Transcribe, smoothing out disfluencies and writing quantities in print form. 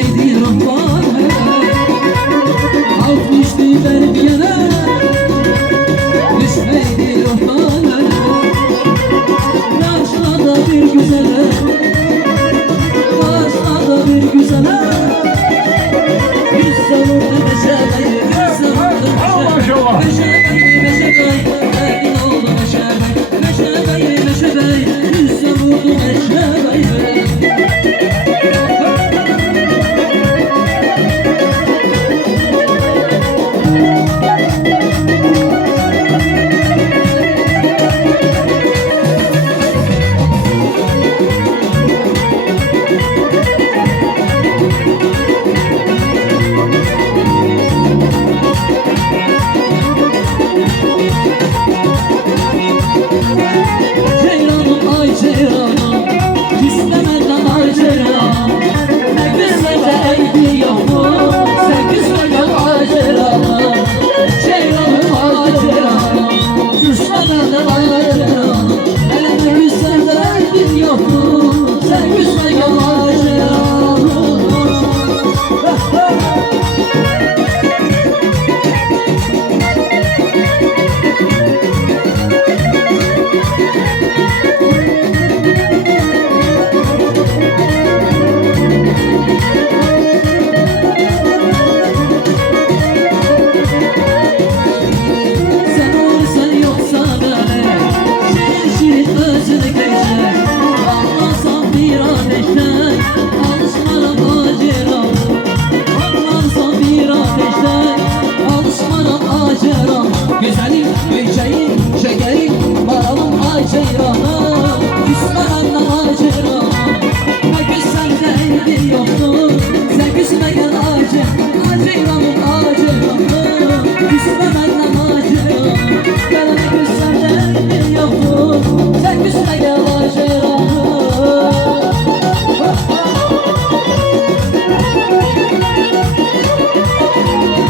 düşmeydi ruhbana, altmıştı berbiyana, düşmeydi ruhbana. Başlarda bir güzele, başlarda bir güzele, yüz savurdu meşaleyi, yüz savurdu meşaleyi, meşaleyi, elin oldu meşaleyi, meşaleyi, yüz savurdu meşaleyi. Güzelim, gülçeğim, şekerim, maralım, ayçeyim.